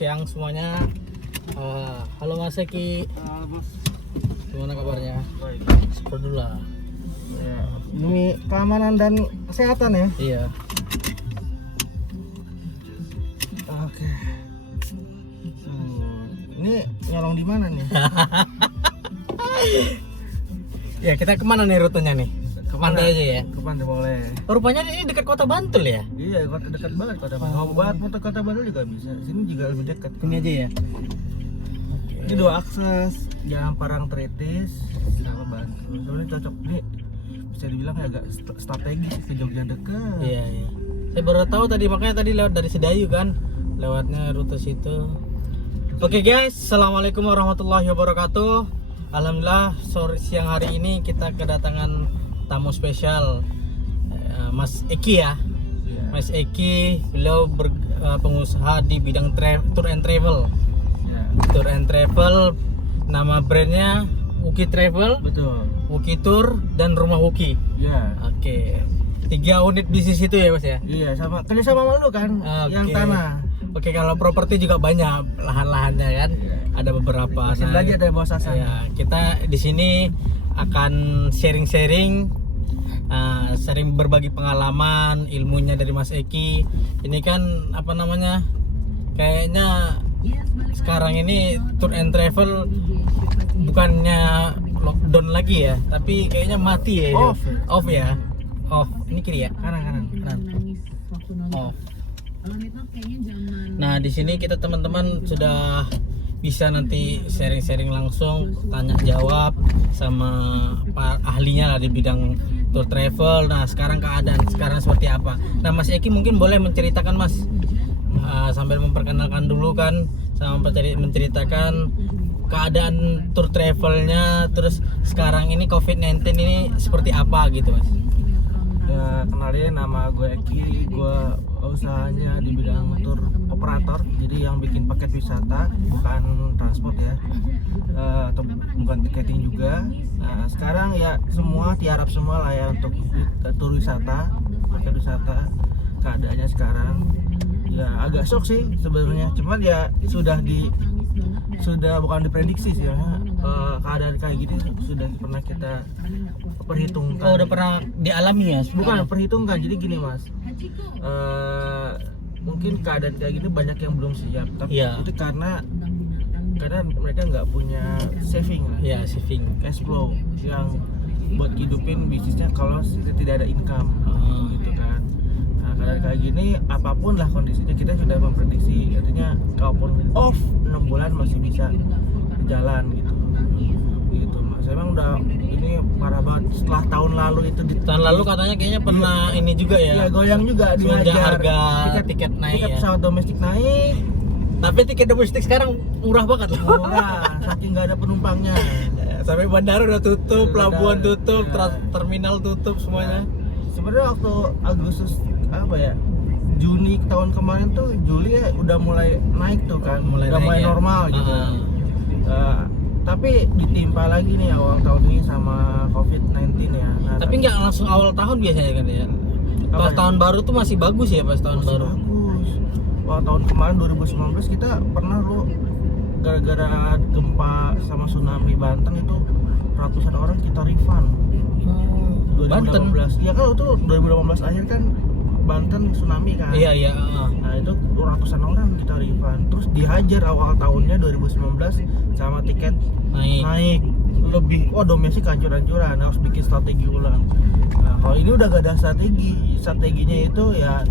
siang semuanya. Halo Mas Eki. Bos. Gimana kabarnya? Baik. Sepedula. Ya, demi keamanan dan kesehatan ya. Iya. Oke. Ini nyolong di mana nih? Ya kita kemana nih rutenya nih? Ke pantai aja ya. Ke pantai boleh. Rupanya ini dekat kota Bantul ya? Iya, kota dekat banget kota Bantul. Kalau buat kota Bantul juga bisa. Sini juga lebih dekat. Ini aja ya. Ini 2 akses, Jalan Parangtritis sama Bantul. Sebenarnya cocok nih. Bisa dibilang agak strategis ke Jogja dekat. Iya. Saya baru tahu tadi, makanya tadi lewat dari Sedayu kan, lewatnya rute situ. Oke guys, assalamualaikum warahmatullahi wabarakatuh. Alhamdulillah siang hari ini kita kedatangan tamu spesial, Mas Eki ya. Iya. Mas Eki, beliau pengusaha di bidang tour and travel. Ya. Tour and travel, nama brandnya Wuki Travel, Betul. Wuki Tour, dan Rumah Wuki. Ya. Oke, 3 unit bisnis itu ya Mas ya? Iya, sama kerja sama lu kan, yang Oke. tanah. Oke, kalau properti juga banyak lahan-lahannya kan, ada beberapa. Masih belajar dari bos Hasan. Ya, kita di sini akan sharing-sharing, sering berbagi pengalaman, ilmunya dari Mas Eki. Ini kan apa namanya? Kayaknya sekarang ini tour and travel bukannya lockdown lagi ya, tapi kayaknya mati ya. Off ya. Off. Ini kiri ya? Kanan. Off. Nah, di sini kita teman-teman sudah bisa nanti sharing-sharing langsung, tanya jawab sama Pak ahlinya lah di bidang tour travel. Nah, sekarang keadaan sekarang seperti apa? Nah, Mas Eki mungkin boleh menceritakan Mas, sambil memperkenalkan dulu kan, sama menceritakan keadaan tour travelnya, terus sekarang ini COVID-19 ini seperti apa gitu Mas? Ya, kenalin, nama gue Eki, gue usahanya di bidang tour operator, jadi yang bikin paket wisata, bukan transport ya, atau bukan tiketing juga. Nah, sekarang ya semua tiarap semua lah ya untuk tour wisata, paket wisata. Keadaannya sekarang ya agak shock sih sebenarnya, cuman ya sudah bukan diprediksi sih ya. Keadaan kayak gini sudah pernah kita perhitungkan. Oh, udah pernah dialami ya? Bukan perhitungkan, jadi gini Mas, mungkin keadaan kayak gini banyak yang belum siap, tapi Iya. itu karena mereka nggak punya saving lah, Ya, saving. cash flow yang buat hidupin bisnisnya kalau tidak ada income gitu kan. Nah, keadaan kayak gini apapun lah kondisinya kita sudah memprediksi, artinya kalaupun off 6 bulan masih bisa jalan gitu Mas. Emang udah ini parah banget setelah tahun lalu itu Tahun lalu katanya kayaknya pernah ini juga ya. ya goyang juga, Semenjak dihajar harga tiket naik tiket ya. pesawat domestik naik, Tapi tiket domestik sekarang murah banget loh. murah saking nggak ada penumpangnya. Sampai bandara udah tutup, pelabuhan Bandara, tutup, ya. terminal tutup semuanya. Sebenarnya waktu Agustus Juni tahun kemarin tuh, Juli ya udah mulai naik tuh kan, udah naik mulai ya. normal gitu. Tapi ditimpa lagi nih awal tahun ini sama COVID-19 ya. Nah, Tapi nggak langsung awal tahun biasanya kan ya. Pas Apa ya? tahun baru tuh masih bagus ya pas tahun masih baru. bagus. Wah, tahun kemarin 2019 kita pernah lo gara-gara gempa sama tsunami Banten itu ratusan orang kita refund. 2018. Banten. Ya kan itu 2018 akhir kan Banten tsunami kan. Iya. Nah, itu ratusan orang kita refund. Terus dihajar awal tahunnya 2019 sama tiket naik lebih. Wah, domestik hancur-hancuran, harus bikin strategi ulang. Nah, kalau ini udah gak ada strateginya itu ya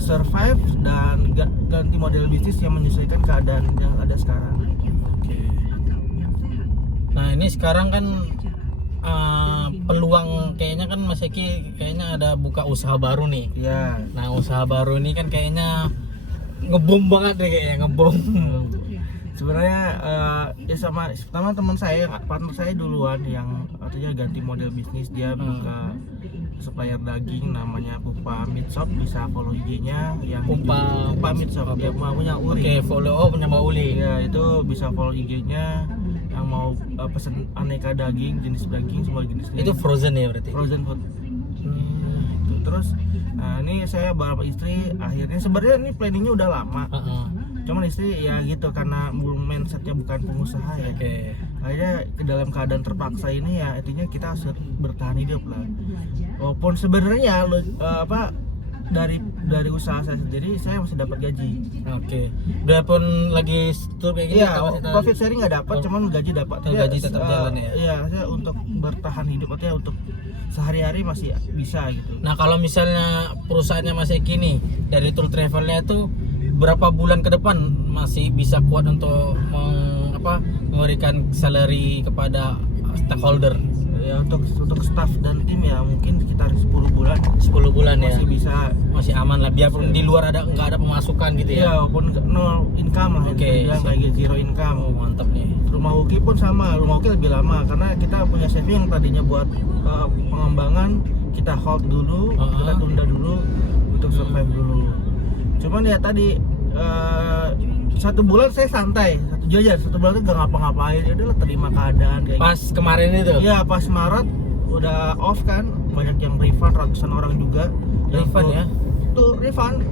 survive dan ganti model bisnis yang menyesuaikan keadaan yang ada sekarang. Oke. Nah, ini sekarang kan peluang kayaknya kan Mas Eki kayaknya ada buka usaha baru nih. Ya. Nah, usaha baru ini kan kayaknya ngebom banget deh, kayaknya ngebom. Sebenarnya ya sama teman saya, partner saya duluan yang artinya ganti model bisnis, dia buka supplier daging namanya Pupa Meat Shop, bisa follow IG-nya yang Pupa Meat Shop, dia punya Uri. Oke, follow punya Mbak Uli. Ya, itu bisa follow IG-nya yang mau pesen aneka daging, jenis daging semua jenisnya. Itu frozen ya berarti. Frozen food. Terus ini saya beberapa istri akhirnya sebenarnya ini planningnya udah lama. Cuman istri ya gitu, karena mindsetnya bukan pengusaha ya. Oke. Akhirnya ke dalam keadaan terpaksa ini ya, intinya kita harus bertahan hidup lah. Walaupun sebenarnya dari usaha saya sendiri saya masih dapat gaji. Oke. Biarpun lagi tutup kayak gini, Iya, profit sharing nggak dapat, cuman gaji dapat. gaji tetap jalan ya. Iya, saya untuk bertahan hidup, artinya untuk sehari-hari masih bisa gitu. Nah kalau misalnya perusahaannya masih gini, dari tour travelnya itu berapa bulan ke depan masih bisa kuat untuk memberikan salary kepada stakeholder? Ya untuk staff dan tim ya mungkin sekitar 10 bulan 10 bulan ya, masih bisa. masih aman lah, biarpun di luar nggak ada pemasukan gitu Iya, ya. walaupun nol income lah, Oke, bilang siap. kayak zero income. Oh, mantap nih. Rumah Uki pun sama, rumah Uki lebih lama karena kita punya saving yang tadinya buat pengembangan, kita hold dulu, kita tunda dulu untuk survive dulu. Cuman ya tadi 1 bulan saya santai, satu bulan itu gak ngapa-ngapain, ya udahlah terima keadaan kayak Pas kemarin itu gitu. Iya, pas Maret udah off kan, banyak yang refund, ratusan orang juga yang refund ya. Tuh refund,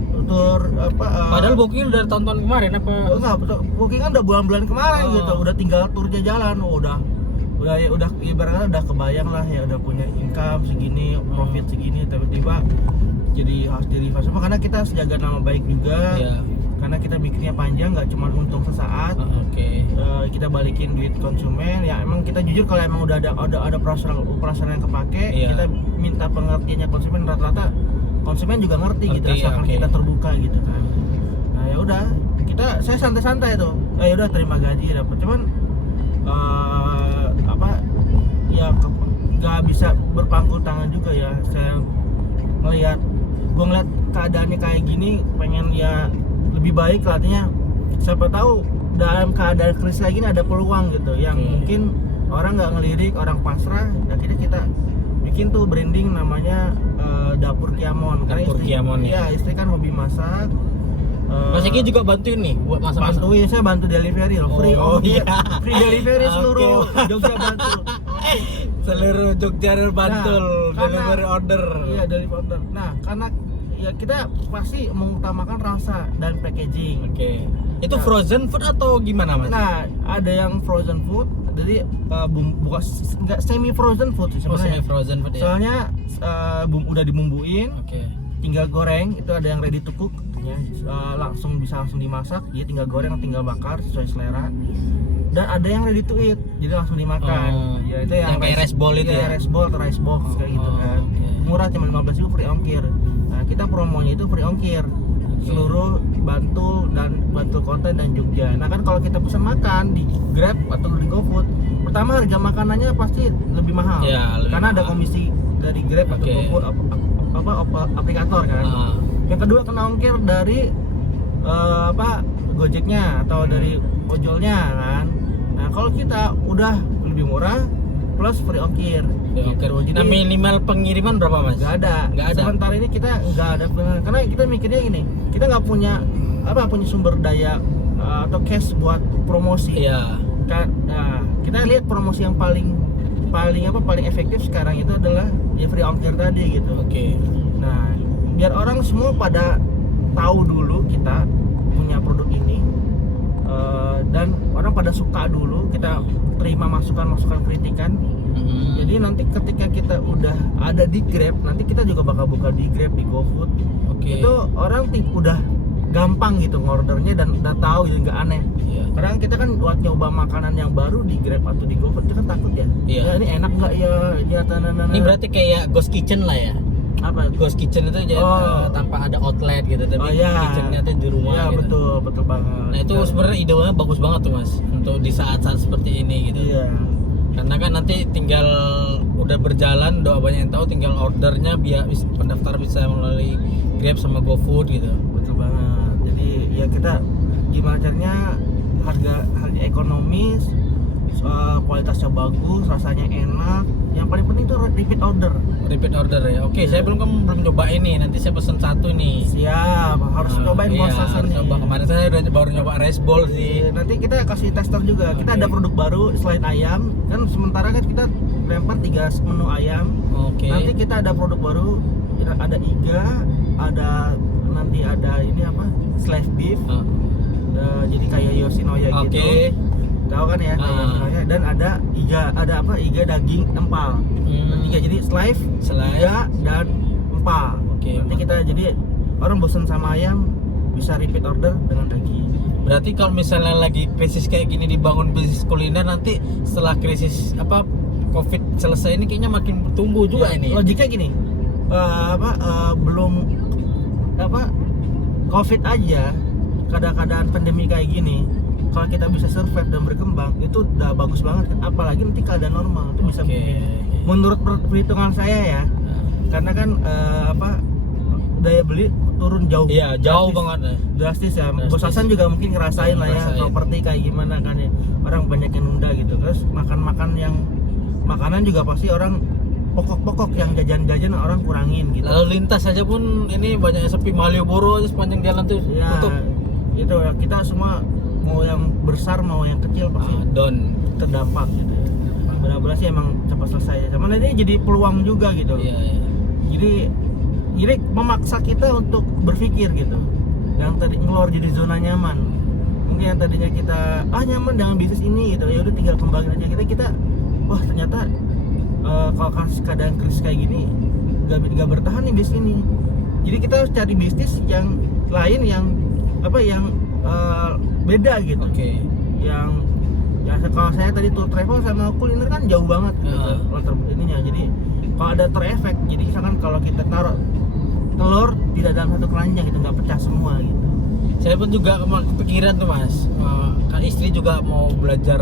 Padahal booking udah tahun-tahun kemarin apa? enggak, booking kan udah bulan-bulan kemarin Oh. gitu, udah tinggal turnya jalan, udah ibaratnya udah kebayang lah ya, udah punya income segini, profit segini, tiba-tiba jadi harus di refund semua karena kita sejaga nama baik juga. Iya. Karena kita bikinnya panjang, nggak cuma untung sesaat. Oke. Kita balikin duit konsumen ya, emang kita jujur kalau emang udah ada operasional yang kepake, Iya. kita minta pengertiannya konsumen, rata-rata konsumen juga ngerti gitu, Ngerti, asalkan oke. kita terbuka gitu kan. Nah ya udah, saya santai-santai tuh, ya udah terima gaji dapat, cuman nggak bisa berpangku tangan juga ya. Saya ngelihat keadaannya kayak gini, pengen ya lebih baik lah, artinya siapa tahu dalam keadaan krisis kayak gini ada peluang gitu yang mungkin orang nggak ngelirik, orang pasrah. Akhirnya kita bikin tuh branding namanya Dapur Kiamon. Dapur Kiamon ya. Istri kan hobi masak. Mas Eki juga bantuin nih buat masak-masak. Bantuin, saya bantu delivery loh, free iya. free delivery Oke. seluruh Jogja Bantul. Seluruh Jogja dan Bantul karena- delivery order. Iya, delivery order. Nah, karena ya kita pasti mengutamakan rasa dan packaging. Oke. Itu Nah. frozen food atau gimana Mas? Nah, ada yang frozen food, jadi bukan nggak semi frozen food sih Oh, sebenarnya. semi frozen food ya. Soalnya udah dibumbuin, Oke. tinggal goreng. Itu ada yang ready to cook, ya, langsung dimasak. Jadi tinggal goreng, tinggal bakar sesuai selera. Dan ada yang ready to eat, jadi langsung dimakan. Oh, Ya itu yang kayak rice bowl itu ya? Rice bowl atau rice box kayak gitu Oh, kan. oke. Murah, cuma 15.000 free ongkir. Nah, kita promonya itu free ongkir seluruh Bantul dan Bantul Kota dan Jogja. Nah kan kalau kita pesan makan di Grab atau di GoFood, pertama harga makanannya pasti lebih mahal. Ya, lebih karena ada mahal. komisi dari Grab atau Oke. GoFood aplikator kan. Ah. Yang kedua kena ongkir dari Gojeknya atau dari ojolnya kan. Nah kalau kita udah lebih murah plus free ongkir. Oke. Gitu. Nah, minimal pengiriman berapa Mas? Nggak ada. Nggak ada. Sementara ini kita nggak ada karena kita mikirnya gini, kita nggak punya sumber daya atau cash buat promosi. Iya. Nah, kita lihat promosi yang paling efektif sekarang itu adalah ya free ongkir tadi gitu. Oke. Nah, biar orang semua pada tahu dulu kita punya produk ini, dan orang pada suka dulu, kita terima masukan kritikan. Jadi nanti ketika kita udah ada di Grab, nanti kita juga bakal buka di Grab, di GoFood. Oke. Itu orang udah gampang gitu ngordernya dan udah tahu gitu, nggak aneh. Iya. Karena kita kan buat nyoba makanan yang baru di Grab atau di GoFood itu kan takut ya. Iya. Ya, ini enak nggak ya? Ini berarti kayak ghost kitchen lah ya. apa? Ghost kitchen itu jadi tanpa ada outlet gitu, tapi kitchennya tuh di rumah Iya, gitu. betul banget. Nah itu sebenarnya idenya bagus banget tuh Mas untuk di saat-saat seperti ini gitu. Iya. Karena kan nanti tinggal udah berjalan, doa banyak yang tahu, tinggal ordernya biar pendaftar bisa melalui Grab sama GoFood gitu. Betul banget. Jadi ya kita gimana caranya harga ekonomis, kualitasnya bagus, rasanya enak. Yang paling penting itu repeat order. Repeat order ya. Oke, saya belum coba ini. Nanti saya pesen satu nih. Siap, harus cobain Iya, bos harus rasanya. coba. Kemarin saya baru nyoba rice bowl sih. Nanti kita kasih tester juga. Kita Oke. ada produk baru selain ayam. Kan sementara kan kita lempar 3 menu ayam. Oke. Nanti kita ada produk baru, ada iga, nanti ada ini slice beef. Ah, jadi kayak Yoshinoya Oke. gitu. Tahu kan ya, kayak Yoshinoya. Dan ada iga daging empal. Tiga, jadi slice, iga dan empal. Oke. Nanti kita jadi orang bosan sama ayam bisa repeat order dengan daging. Berarti kalau misalnya lagi krisis kayak gini dibangun bisnis kuliner, nanti setelah krisis COVID selesai ini kayaknya makin tumbuh juga ini. Logiknya gini, belum COVID aja, keadaan pandemi kayak gini, kalau kita bisa survive dan berkembang itu udah bagus banget. Apalagi nanti keadaan normal itu bisa. Menurut perhitungan saya ya, karena kan daya beli turun jauh. Iya, jauh banget. Drastis ya. Bos Hasan juga mungkin ngerasain lah ya, properti kayak gimana kan ya. Orang banyak yang nunda gitu. Terus makanan juga pasti orang pokok-pokok yang jajan-jajan orang kurangin gitu. Lalu lintas saja pun ini banyak yang sepi. Malioboro aja sepanjang jalan tuh Ya, tutup. itu kita semua mau yang besar mau yang kecil pasti Don. terdampak gitu ya. Benar-benar sih emang cepat selesai. Cuman ini jadi peluang juga gitu. Iya. Jadi memaksa kita untuk berpikir gitu. Yang tadi ngeluar jadi zona nyaman. Mungkin yang tadinya kita nyaman dengan bisnis ini gitu. Ya udah tinggal kembangin aja kita. Wah, ternyata kalau keadaan krisis kayak gini gak bertahan nih bisnis ini. Jadi kita harus cari bisnis yang lain yang beda gitu. Oke. Yang kalau saya tadi tour travel sama kuliner kan jauh banget gitu. Ininya. Jadi kalau ada terefek, jadi misalkan kalau kita taruh telur tidak dalam satu keranjang gitu, nggak pecah semua gitu. Saya pun juga kepikiran tuh Mas, kan istri juga mau belajar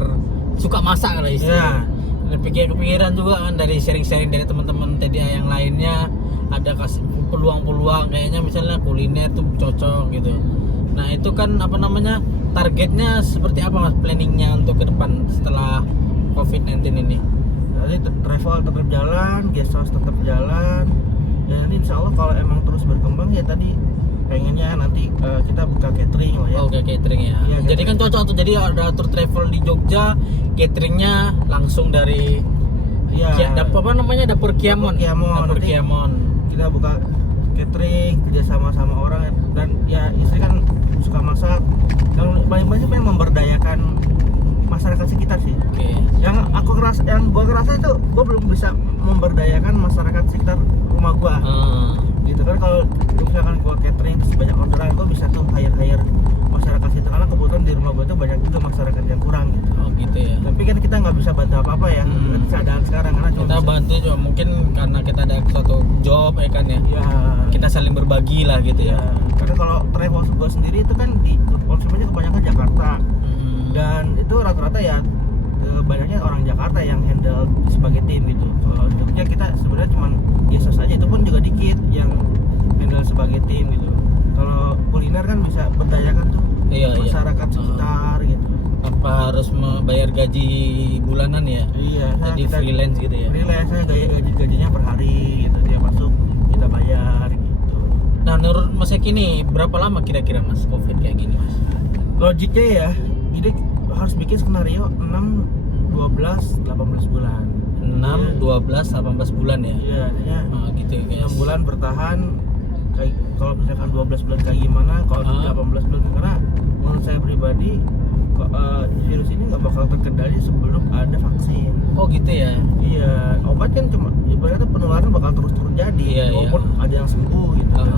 suka masak kan istri. Ya. Dan kepikiran juga kan dari sharing-sharing dari teman-teman TDA yang lainnya, ada kasih peluang-peluang kayaknya misalnya kuliner tuh cocok gitu. Nah itu kan targetnya seperti apa Mas, planningnya untuk ke depan setelah COVID-19 ini? Jadi travel tetap jalan, guest house tetap jalan. Ya nanti insya Allah kalau emang terus berkembang ya tadi pengennya nanti kita buka catering lah ya. Oke, catering ya. Iya, Jadi kan cocok tuh, jadi ada tour travel di Jogja, cateringnya langsung dari dapur Kiamon. Dapur Nanti Kiamon. kita buka catering kerjasama sama orang dan ya istri kan suka masak. Dan paling banyak pengen memberdayakan masyarakat sekitar sih. Oke. Yang gua ngerasa itu gua belum bisa memberdayakan masyarakat sekitar rumah gua. Gitu kan, kalau misalkan gua catering terus banyak orderan, gua bisa tuh hire masyarakat sekitar, karena kebetulan di rumah gua tuh banyak juga masyarakat yang kurang gitu. Oh gitu ya. Tapi kan kita nggak bisa bantu apa-apa ya keadaan sekarang, karena cuma Kita bantu juga mungkin karena kita ada suatu job ya kan ya. ya Kita saling berbagi lah gitu ya. karena kalau travel gua sendiri itu kan di konsumennya kebanyakan Jakarta. Dan itu rata-rata ya banyaknya orang Jakarta yang handle sebagai tim gitu. Kalau di Jogja kita sebenarnya cuma biasa saja, itu pun juga dikit yang handle sebagai tim gitu. Kalau kuliner kan bisa berdayakan tuh masyarakat sekitar gitu. Tanpa harus membayar gaji bulanan ya. Iya, Jadi freelance gitu ya. Freelance, gajinya per hari gitu, dia masuk kita bayar gitu. Nah menurut Mas Eki ini berapa lama kira-kira Mas COVID kayak gini Mas? Logiknya ya, jadi harus bikin skenario 6, 12, 18 bulan. 6, 12, 18 bulan ya? Iya, artinya gitu guys. 6 bulan bertahan, kayak kalau misalkan 12 bulan kayak gimana, kalau 18 bulan, karena menurut saya pribadi virus ini nggak bakal terkendali sebelum ada vaksin. Oh gitu ya? Iya, obat kan cuma ibaratnya penularan bakal terus terjadi, walaupun ada yang sembuh gitu kan.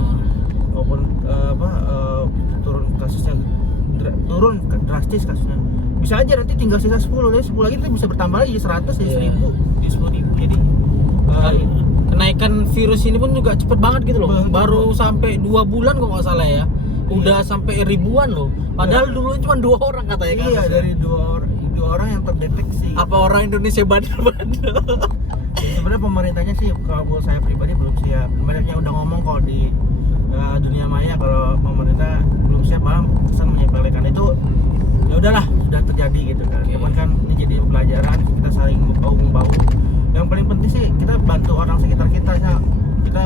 Walaupun turun drastis kasusnya, bisa aja nanti tinggal sisa 10, dari 10 lagi itu bisa bertambah lagi 100, jadi 1000, jadi 10.000. Jadi kenaikan virus ini pun juga cepet banget gitu loh. Baru sampai 2 bulan kok nggak salah ya, udah sampai ribuan loh. Padahal dulu cuma 2 orang katanya kan. Iya, dari dua orang yang terdeteksi. Apa orang Indonesia bandel-bandel? Sebenarnya pemerintahnya sih kalau buat saya pribadi belum siap. Banyaknya udah ngomong kalau di dunia maya kalau pemerintah belum siap, malah kesan menyepelekan itu. Ya udahlah, sudah terjadi gitu kan. Cuman kan ini jadi pelajaran, kita saling membahu. Yang paling penting sih kita bantu orang sekitar kita. Kita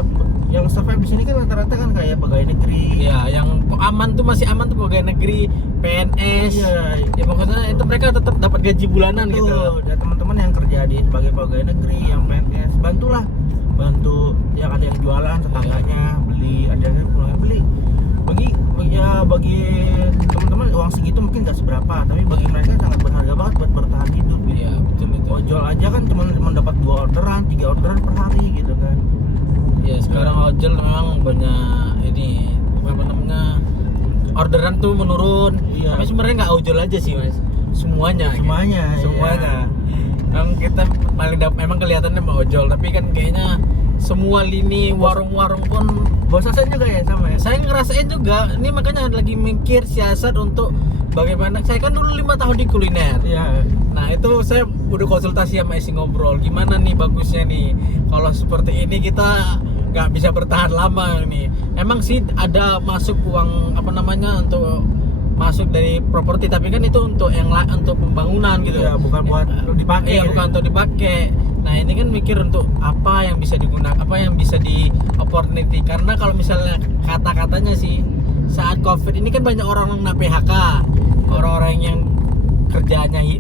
yang survive di sini kan rata-rata kan kayak pegawai negeri. Ya, yang aman tuh masih aman tuh pegawai negeri, PNS. Iya. Ya maksudnya itu mereka tetap dapat gaji bulanan gitu. Dan teman-teman yang kerja di sebagai pegawai negeri, yang PNS, bantu ya, ada yang jualan tetangganya beli, ada yang pulang beli. bagi teman-teman uang segitu mungkin gak seberapa, tapi bagi mereka sangat berharga banget buat bertahan hidup gitu. Iya betul itu. Ojol aja kan cuma dapat 2 orderan, 3 orderan per hari gitu kan. Ya sekarang ojol memang banyak ini apa namanya, orderan tuh menurun. Iya. Tapi sebenarnya nggak ojol aja sih mas, semuanya. Semuanya, Semuanya. Memang kita paling memang kelihatannya mau ojol, tapi kan kayaknya semua lini warung-warung pun. Bos Hasan juga ya sama ya. Saya ngerasain juga, ini makanya lagi mikir siasat untuk bagaimana. Saya kan dulu 5 tahun di kuliner. Iya. Nah itu saya udah konsultasi sama Esi, ngobrol gimana nih bagusnya nih kalau seperti ini kita nggak bisa bertahan lama nih. Emang sih ada masuk uang apa namanya untuk masuk dari properti, tapi kan itu untuk untuk pembangunan gitu. Iya, bukan buat dipakai. Iya, gitu. bukan untuk dipakai. Nah ini kan mikir untuk apa yang bisa digunakan, apa yang bisa di opportunity. Karena kalau misalnya kata-katanya sih saat COVID ini kan banyak orang yang PHK, orang-orang yang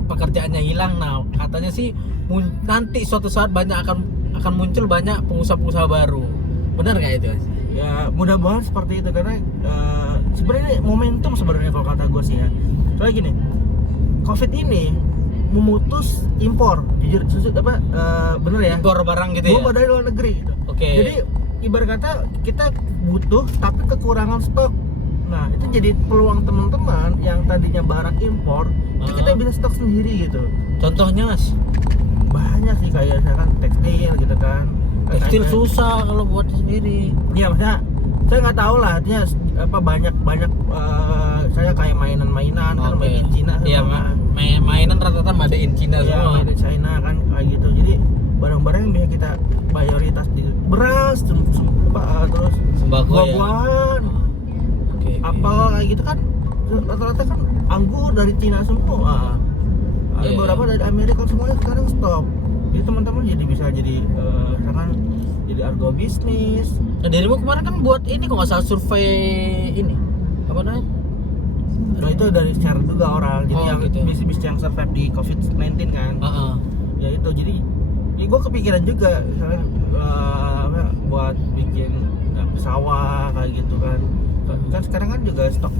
pekerjaannya hilang. Nah katanya sih nanti suatu saat akan muncul banyak pengusaha-pengusaha baru. Benar nggak itu mas? Ya mudah-mudahan seperti itu karena sebenarnya momentum sebenarnya kalau kata gue sih ya. Soalnya gini, COVID ini memutus impor, jujur bener ya. Impor barang gitu ya. Impor dari luar negeri. Gitu. Oke. Jadi ibarat kata kita butuh tapi kekurangan stok. Nah itu jadi peluang teman-teman yang tadinya barang impor itu kita bisa stok sendiri gitu. Contohnya mas? Banyak sih kayak misalkan tekstil gitu kan. Tekstil susah kalau buat sendiri. Iya maksudnya saya nggak tahu lah artinya apa banyak saya kayak mainan-mainan kan made in China Iya, mainan rata-rata made in China ya, semua. made in China kan kayak gitu. Jadi barang-barang yang bisa kita mayoritas di beras terus Sembako ya. buah-buahan Oke. apel kayak gitu kan rata-rata kan anggur dari Cina semua. Ada Iya, beberapa dari Amerika semuanya sekarang stop. Jadi teman-teman jadi bisa jadi misalkan jadi argo bisnis. Nah, dirimu kemarin kan buat ini kok nggak salah survei ini apa namanya? Nah itu dari share juga orang. Jadi Oh, yang gitu. bisnis yang survive di COVID-19 kan. Heeh. Ya itu jadi ya gue kepikiran juga misalnya buat bikin sawah kayak gitu kan. Kan sekarang kan juga stok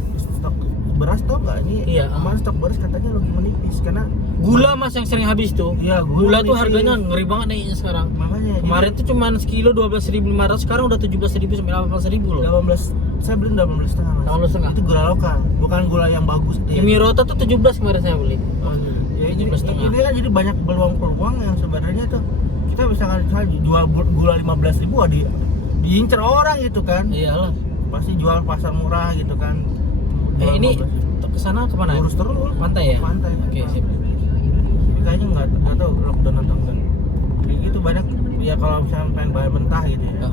beras tau nggak ini? Iya. Kemarin stok beras katanya lagi menipis karena Gula mas yang sering habis tuh. Iya, Gula tuh menipis. harganya ngeri banget naiknya sekarang. Makanya Kemarin tuh cuma sekilo 12.500, sekarang udah 17.000 sampai 18.000 loh. 18 saya beli 18 setengah mas. 18,5. Itu gula lokal, bukan gula yang bagus tuh. Di Mirota tuh 17 kemarin saya beli. Ya, ini 17,5. ini kan jadi banyak peluang-peluang yang sebenarnya tuh kita misalkan jual gula 15.000 diincer orang gitu kan. Iyalah. Pasti jual pasar murah gitu kan. Jual Ini 15.000. ke sana kemana? Lurus terus Pantai ya? Pantai. Oke, sip. Tapi kayaknya nggak tahu lockdown atau enggak. Kayak gitu banyak ya kalau misalnya pengen bayar mentah gitu ya.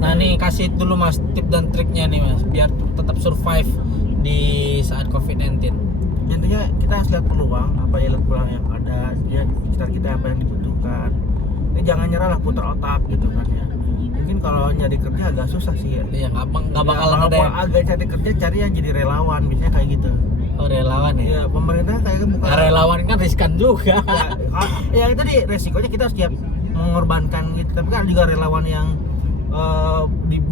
Nah nih kasih dulu mas tip dan triknya nih mas biar tetap survive di saat COVID-19. Intinya kita harus lihat peluang apa ya, lihat peluang yang ada ya sekitar kita apa yang dibutuhkan. Ini jangan nyerah lah, putar otak gitu kan ya. Mungkin kalau nyari kerja agak susah sih ya. Iya nggak bakal Ya, ada kalau agak cari kerja cari yang jadi relawan biasanya kayak gitu. oh, relawan ya. Ya pemerintah kayaknya bukan. Nah, relawan kan riskan juga. Ya itu di resikonya kita harus siap mengorbankan gitu. Tapi kan juga relawan yang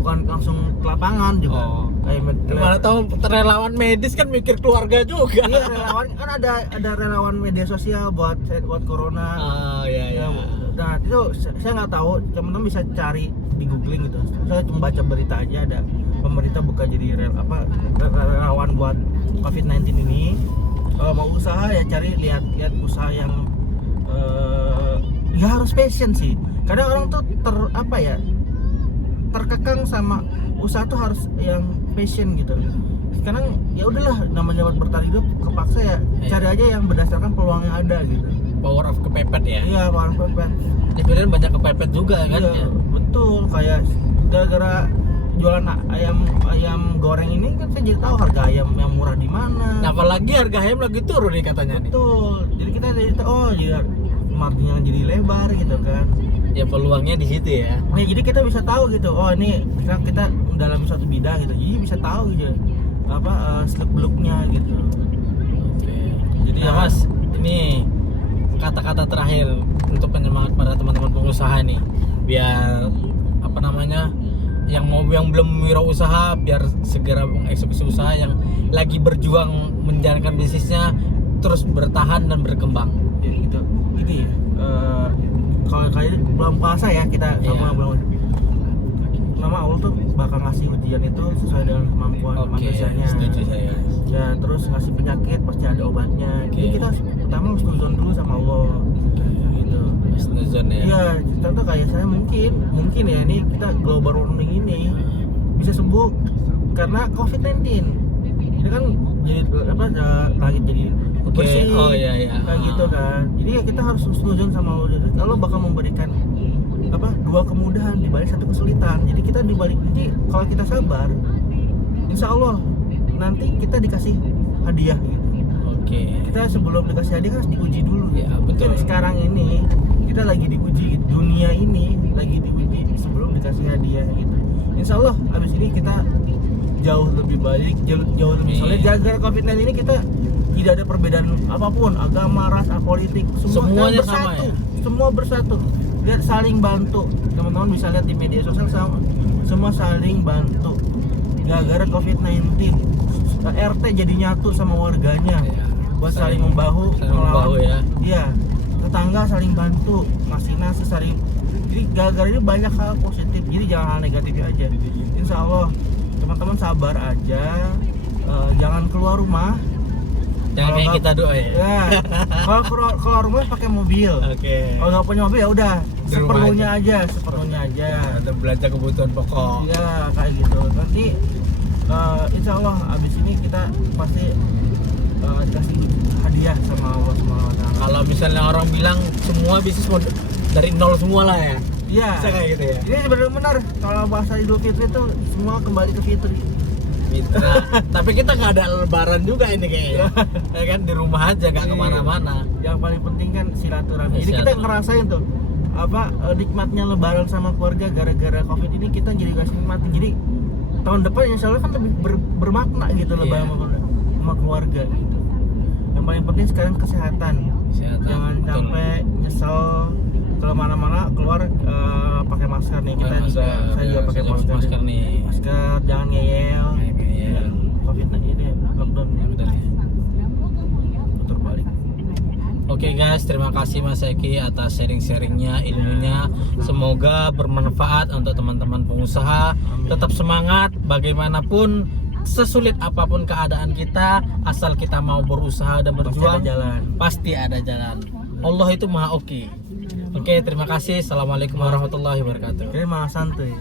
bukan langsung ke lapangan juga. Oh. Kayak Gimana tahu relawan medis kan mikir keluarga juga. iya relawan kan ada relawan media sosial buat corona. Oh iya iya. Nah itu saya nggak tahu, teman-teman bisa cari di googling gitu. Saya cuma baca berita aja ada pemerintah buka jadi relawan buat COVID-19 ini. Kalau mau usaha ya cari lihat usaha yang ya harus passion sih. Kadang orang tuh terkekang sama usaha tuh harus yang passion gitu. Sekarang ya udahlah namanya buat bertahan hidup kepaksa ya cari aja yang berdasarkan peluang yang ada gitu. Power of kepepet ya. Iya, power of kepepet. Sebenarnya banyak kepepet juga kan Iya, ya. betul. Kayak gara-gara jualan ayam goreng ini kan saya jadi tahu harga ayam yang murah di mana. Nah, apalagi harga ayam lagi turun nih katanya nih. Betul. Jadi kita jadi tahu jadi marginnya jadi lebar gitu kan. Ya peluangnya di situ ya. Nah, jadi kita bisa tahu gitu. Oh, ini misalnya kita dalam suatu bidang gitu. Jadi bisa tahu gitu seluk-beluknya gitu. Oke. Jadi ya Nah. Mas, ini kata-kata terakhir untuk penyemangat para teman-teman pengusaha nih. Biar apa namanya? yang belum wirausaha biar segera mengeksekusi usaha, yang lagi berjuang menjalankan bisnisnya terus bertahan dan berkembang. Ya gitu. Ini kalau kali belum puasa ya kita sama belum. Nama Allah tuh bakal ngasih ujian itu sesuai dengan kemampuan manusianya. Setuju saya. Ya terus ngasih penyakit pasti ada obatnya. Jadi kita pertama harus nuzon dulu sama Allah. Gitu. Nuzon ya. Iya, contoh kayak saya mungkin ya ini kita global warming ini bisa sembuh karena COVID-19. Ini kan jadi langit jadi bersih. Oh iya. Kayak gitu kan. Jadi ya kita harus nuzon sama Allah. Allah bakal memberikan dua kemudahan di balik satu kesulitan. Jadi kita jadi kalau kita sabar, insya Allah nanti kita dikasih hadiah gitu. Kita sebelum dikasih hadiah harus diuji dulu. Ya, betul. Mungkin sekarang ini kita lagi diuji, dunia ini lagi diuji sebelum dikasih hadiah gitu. Insya Allah abis ini kita jauh lebih baik, jauh lebih solid. Gara-gara COVID-19 ini kita tidak ada perbedaan apapun, agama, ras, politik, semuanya bersatu, sama ya? Semua bersatu. Lihat, saling bantu. Teman-teman bisa lihat di media sosial semua saling bantu. Gara-gara COVID-19 RT jadi nyatu sama warganya, buat saling membahu ya. Iya, tetangga saling bantu, ngasih nasi saling. Jadi gara-gara ini banyak hal positif, jadi jangan hal negatifnya aja. Insya Allah teman-teman sabar aja, jangan keluar rumah. Jangan kayak kita doa ya. Kalau keluar rumah pakai mobil. Kalau nggak punya mobil ya udah seperlunya aja. Ada belanja kebutuhan pokok. Iya kayak gitu. Nanti insya Allah abis ini kita pasti dikasih hadiah sama Allah SWT. Kalau misalnya orang bilang semua bisnis dari nol semua lah ya. Iya. Bisa kayak gitu ya. Ini benar-benar kalau bahasa Idul Fitri itu semua kembali ke fitri. Gitu. Nah, tapi kita nggak ada lebaran juga ini kayaknya. Ya kan di rumah aja, nggak kemana-mana. Yang paling penting kan silaturahmi. Jadi kita ngerasain tuh nikmatnya lebaran sama keluarga. Gara-gara COVID ini kita jadi kasih nikmatin. Jadi tahun depan insya Allah kan lebih bermakna gitu lebaran sama keluarga gitu. Yang paling penting sekarang kesehatan. Jangan sampai nyesel kalau mana-mana keluar pakai masker nih. Kita juga saya juga pakai masker nih. Masker, jangan ngeyel. COVID-19 ini lockdown. Putar balik. Oke guys, terima kasih Mas Eki atas sharing-sharingnya, ilmunya. Semoga bermanfaat untuk teman-teman pengusaha. Tetap semangat, bagaimanapun sesulit apapun keadaan kita, asal kita mau berusaha dan berjuang, pasti ada jalan. Allah itu maha oke. Oke, terima kasih. Assalamualaikum warahmatullahi wabarakatuh. Ini malah santuy.